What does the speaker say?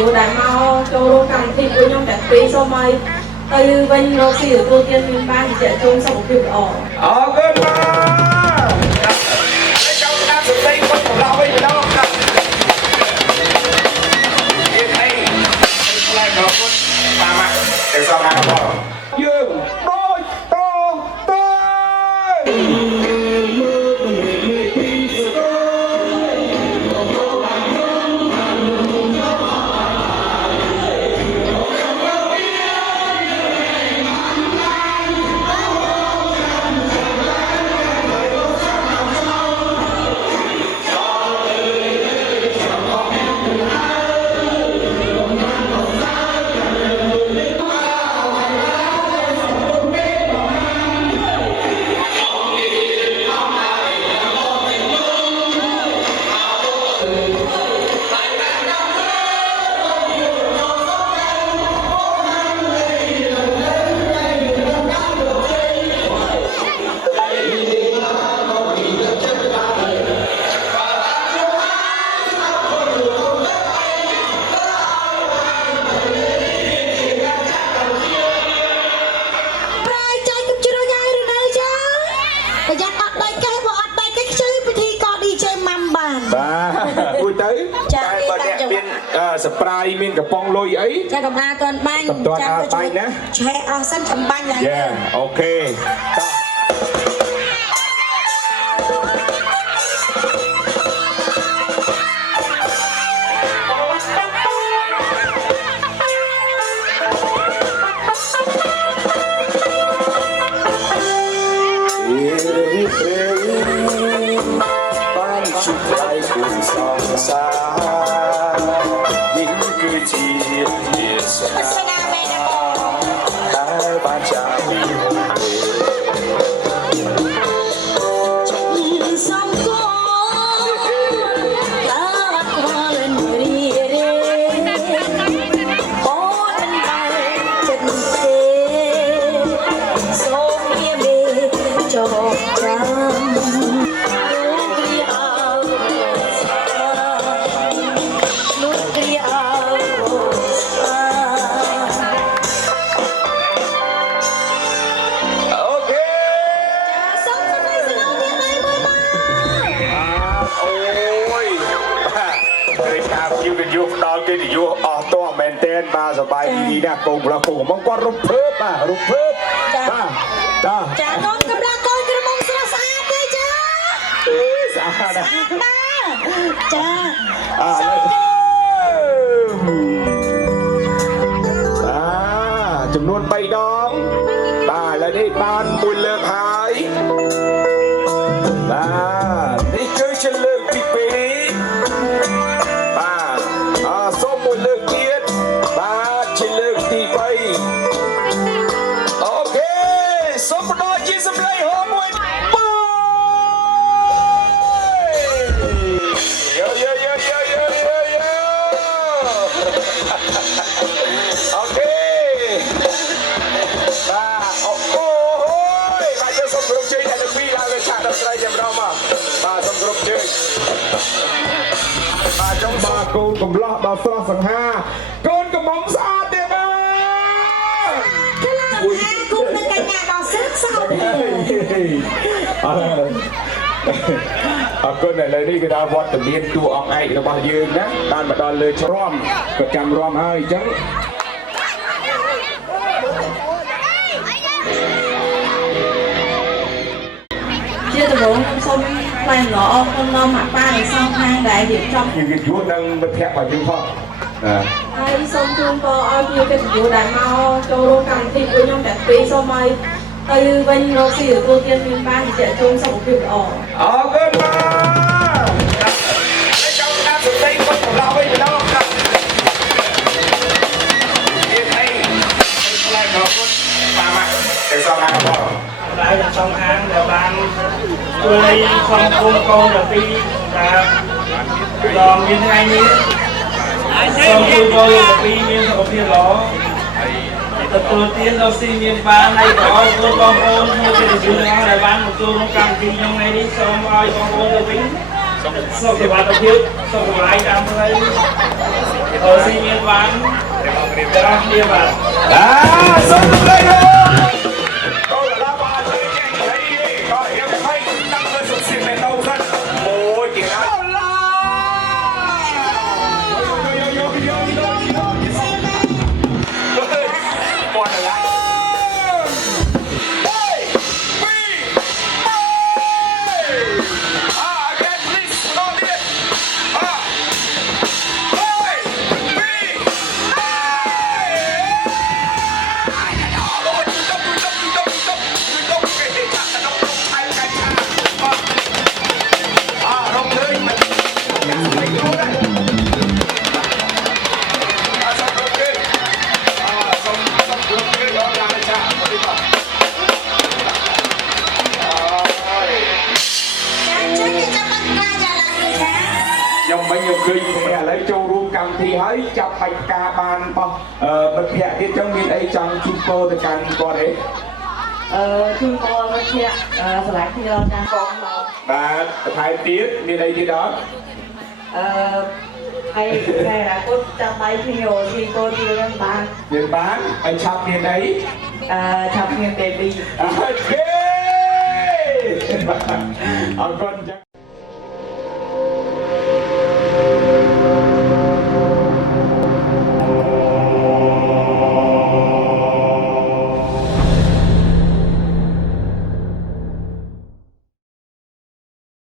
vụ đại mau châu rô cầm thịt của nhau đẹp phí so mây từ bên nó xì ở cô tiên miền ban thì chạy chung sau một kịp ỏ good man lấy trong nam sự tinh con củaเราbây giờ đâu yên hay lại nó cũng ba mặt để sau này nó bỏ dương đôi to surprise មានកំប៉ុងលុយអីចាកំអាតន់បាញ់ចាបាញ់ណាឆែអស់សិនចាំបាញ់ឡើងអូខេបាទសប្បាយดีណាកូនប្រុសកូនកំងគាត់រំភើបបាទរំភើបចាចាកូនកំឡាកូនក្រមុំស្រស់ស្អាតទេចាស្អាតណាស់ចាចំនួន3ដងបាទឥឡូវនេះបានមួយលើកហើយបាទនេះគឺជាលើកទី2បាទសូមមួយលើកទៀតបាទជាលើកទី3អូខេសូមបន្តជាសម្លេងហោមួយយោអូខេបាទអូយបាទយើងសូមគ្រប់ជ័យដល់ពីឡើងលើឆាកដល់ស្រីចាំរំមកបាទសូមគ្រប់ជ័យបាទចង់បាទកូនកំឡោះដល់ស្រស់សង្ហាកូនកំមុំស្អាតទេបាទខ្លាំងណាស់គុំនឹងកញ្ញាដល់ស្រស់ស្អាតអរគុណឥឡូវនេះគឺថាវត្តមានតួអង្គឯករបស់យើងណាបានមកដល់លើច្រំក៏ចាំរំហើយអញ្ចឹងជាដំបូងខ្ញុំសូមថ្លែងអំណរអរគុណដល់ម៉ាក់ប៉ានៃសង្ខាងដែលរៀបចំជាកិត្តិយសនិងមិត្តភក្តិរបស់យើងផងហើយសូមជូនពរឲ្យភ្ញៀវកិត្តិយសដែលមកចូលរួមកម្មវិធីរបស់ខ្ញុំទាំងពីរសូមឲ្យទៅវិញរកស៊ីទទួលទានមានបានជាជូនសុខភាពល្អអរគុណបាទហើយចង់តាមសុទ្ធិគាត់សម្រាប់វិញម្ដងបាទទៀតអីខ្លាំងដល់គាត់តាមតែសងហាងបងហើយសងហាងដែលបានជួយសងគុំកូនដល់ពីបាទដល់មានថ្ងៃនេះសូមជួយកូនដល់ពីមានសុខភាពល្អទទួលទានដល់ស៊ីមានបានហើយក៏អរគុណបងប្អូនជួយកិត្តិយសទាំងអស់ដែលបានមកចូលក្នុងកម្មវិធីខ្ញុំថ្ងៃនេះសូមឲ្យបងប្អូនទៅវិញ សុខភាពសុខឡាយតាមផ្លូវស៊ីមានបានច្រើនគ្នាបាទ សូមជម្រាបលាកូនឡាបាជើងចេញទៅក៏រៀបឲ្យតាមលើសុខភាពនៅទៅសិនអូយទៀតឡាព័ន្ធឡាខ្ញុំវិញខ្ញុំឃើញគ្នាឥឡូវចូលរួមកម្មវិធីហើយចាប់បាច់ការបានបោះមិត្តភ័ក្តិទៀតចឹងមានអីចង់ជូនពរទៅកាន់គាត់ទេ ជូនពរមិត្តភក្តិស្រឡាញ់គ្នាចាបងឡោ បាទបន្ថែមទៀតមានអីទៀតអត់ ហើយថ្ងៃអនាគតចាំដៃគ្នាស៊ីកូនទៀតបាន មានបានឲ្យឆាប់មានអី ឆាប់គ្នា baby អូខេអរគុណចឹង